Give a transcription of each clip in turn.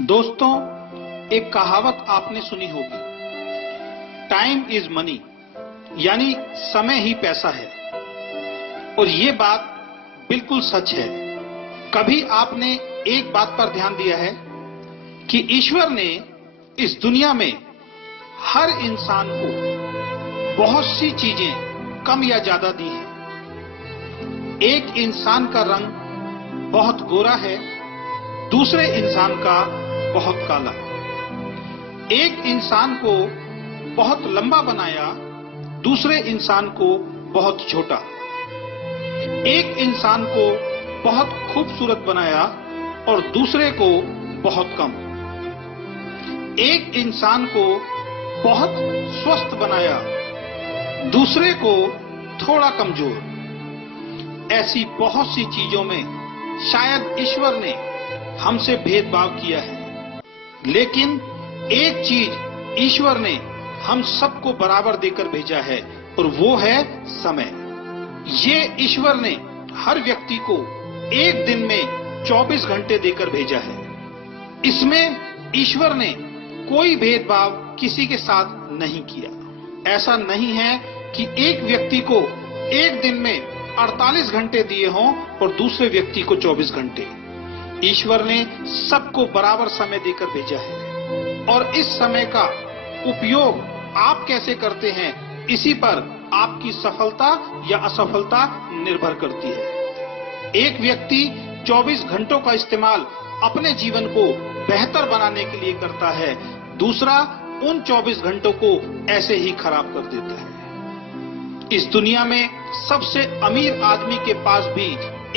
दोस्तों, एक कहावत आपने सुनी होगी, टाइम इज मनी, यानी समय ही पैसा है। और ये बात बिल्कुल सच है। कभी आपने एक बात पर ध्यान दिया है कि ईश्वर ने इस दुनिया में हर इंसान को बहुत सी चीजें कम या ज्यादा दी हैं। एक इंसान का रंग बहुत गोरा है, दूसरे इंसान का बहुत काला। एक इंसान को बहुत लंबा बनाया, दूसरे इंसान को बहुत छोटा। एक इंसान को बहुत खूबसूरत बनाया और दूसरे को बहुत कम। एक इंसान को बहुत स्वस्थ बनाया, दूसरे को थोड़ा कमजोर। ऐसी बहुत सी चीजों में शायद ईश्वर ने हमसे भेदभाव किया है, लेकिन एक चीज ईश्वर ने हम सबको बराबर देकर भेजा है और वो है समय। ये ईश्वर ने हर व्यक्ति को एक दिन में 24 घंटे देकर भेजा है। इसमें ईश्वर ने कोई भेदभाव किसी के साथ नहीं किया। ऐसा नहीं है कि एक व्यक्ति को एक दिन में 48 घंटे दिए हों और दूसरे व्यक्ति को 24 घंटे। ईश्वर ने सबको बराबर समय देकर भेजा है और इस समय का उपयोग आप कैसे करते हैं, इसी पर आपकी सफलता या असफलता निर्भर करती है। एक व्यक्ति 24 घंटों का इस्तेमाल अपने जीवन को बेहतर बनाने के लिए करता है, दूसरा उन 24 घंटों को ऐसे ही खराब कर देता है। इस दुनिया में सबसे अमीर आदमी के पास भी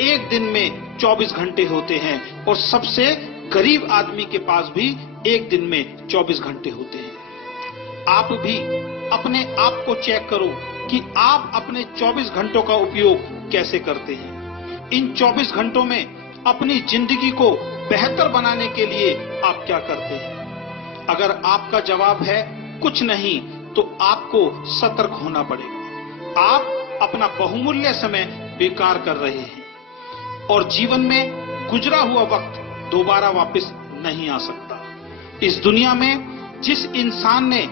एक दिन में 24 घंटे होते हैं और सबसे गरीब आदमी के पास भी एक दिन में 24 घंटे होते हैं। आप भी अपने आप को चेक करो कि आप अपने 24 घंटों का उपयोग कैसे करते हैं। इन 24 घंटों में अपनी जिंदगी को बेहतर बनाने के लिए आप क्या करते हैं? अगर आपका जवाब है कुछ नहीं, तो आपको सतर्क होना पड़ेगा। आप अपना बहुमूल्य समय बेकार कर रहे हैं और जीवन में गुजरा हुआ वक्त दोबारा वापस नहीं आ सकता। इस दुनिया में जिस इंसान ने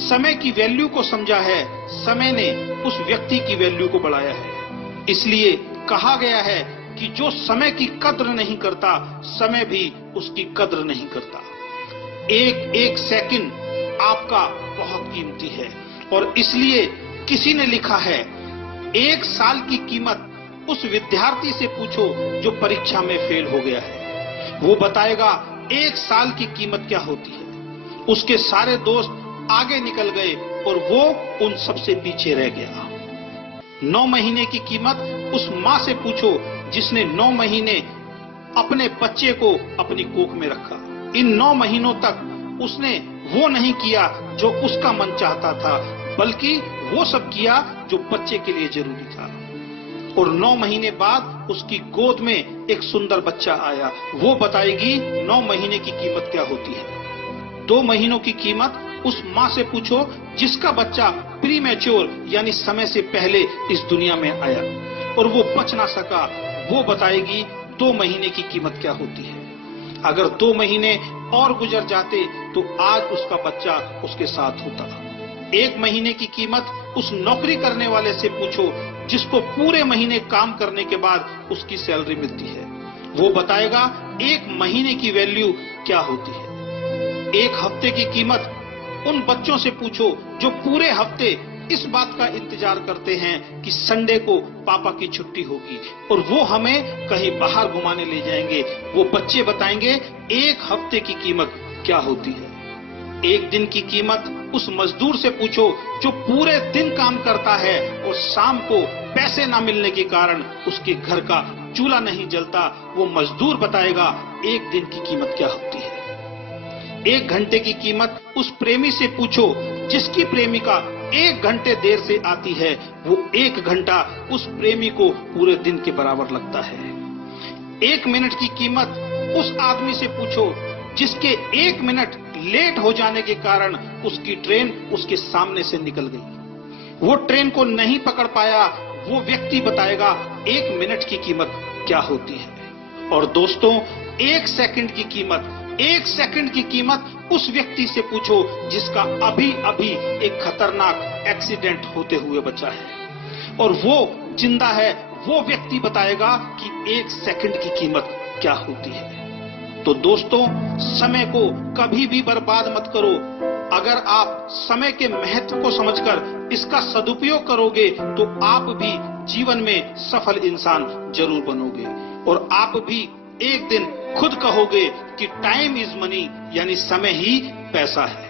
समय की वैल्यू को समझा है, समय ने उस व्यक्ति की वैल्यू को बढ़ाया है। इसलिए कहा गया है कि जो समय की कद्र नहीं करता, समय भी उसकी कद्र नहीं करता। एक एक सेकंड आपका बहुत कीमती है और इसलिए किसी ने लिखा है, एक साल की कीमत उस विद्यार्थी से पूछो जो परीक्षा में फेल हो गया है। वो बताएगा एक साल की कीमत क्या होती है। उसके सारे दोस्त आगे निकल गए और वो उन सबसे पीछे रह गया। 9 महीने की कीमत उस माँ से पूछो जिसने 9 महीने अपने बच्चे को अपनी कोख में रखा। इन 9 महीनों तक उसने वो नहीं किया जो उसका मन चाहता था, बल्कि वो सब किया जो बच्चे के लिए जरूरी था। और 9 महीने बाद उसकी गोद में एक सुंदर बच्चा आया। वो बताएगी 9 महीने की कीमत क्या होती है। 2 महीनों की कीमत उस माँ से पूछो जिसका बच्चा प्रीमैच्योर यानी समय से पहले इस दुनिया में आया और वो बच ना सका। वो बताएगी 2 महीने की कीमत क्या होती है। अगर 2 महीने और गुजर जाते तो आज उसका बच्चा उसके साथ होता। 1 महीने की कीमत उस नौकरी करने वाले से पूछो जिसको पूरे महीने काम करने के बाद उसकी सैलरी मिलती है। वो बताएगा 1 महीने की वैल्यू क्या होती है। 1 हफ्ते की कीमत उन बच्चों से पूछो जो पूरे हफ्ते इस बात का इंतजार करते हैं कि संडे को पापा की छुट्टी होगी और वो हमें कहीं बाहर घुमाने ले जाएंगे। वो बच्चे बताएंगे 1 हफ्ते की कीमत क्या होती है। 1 दिन की कीमत उस मजदूर से पूछो जो पूरे दिन काम करता है और शाम को पैसे ना मिलने के कारण उसके घर का चूल्हा नहीं जलता। वो मजदूर बताएगा 1 दिन की कीमत क्या होती है। 1 घंटे की कीमत उस प्रेमी से पूछो जिसकी प्रेमिका 1 घंटे देर से आती है। वो 1 घंटा उस प्रेमी को पूरे दिन के बराबर लगता है। 1 मिनट की कीमत उस आदमी से पूछो जिसके 1 मिनट लेट हो जाने के कारण उसकी ट्रेन उसके सामने से निकल गई। वो ट्रेन को नहीं पकड़ पाया। वो व्यक्ति बताएगा 1 मिनट की कीमत क्या होती है। और दोस्तों, 1 सेकंड की कीमत 1 सेकंड की कीमत उस व्यक्ति से पूछो जिसका अभी अभी एक खतरनाक एक्सीडेंट होते हुए बचा है, और वो जिंदा है, वो व्यक्ति बताएगा कि 1 सेकंड की कीमत क्या होती है। तो दोस्तों, समय को कभी भी बर्बाद मत करो। अगर आप समय के महत्व को समझकर इसका सदुपयोग करोगे तो आप भी जीवन में सफल इंसान जरूर बनोगे, और आप भी एक दिन खुद कहोगे कि टाइम इज मनी, यानी समय ही पैसा है।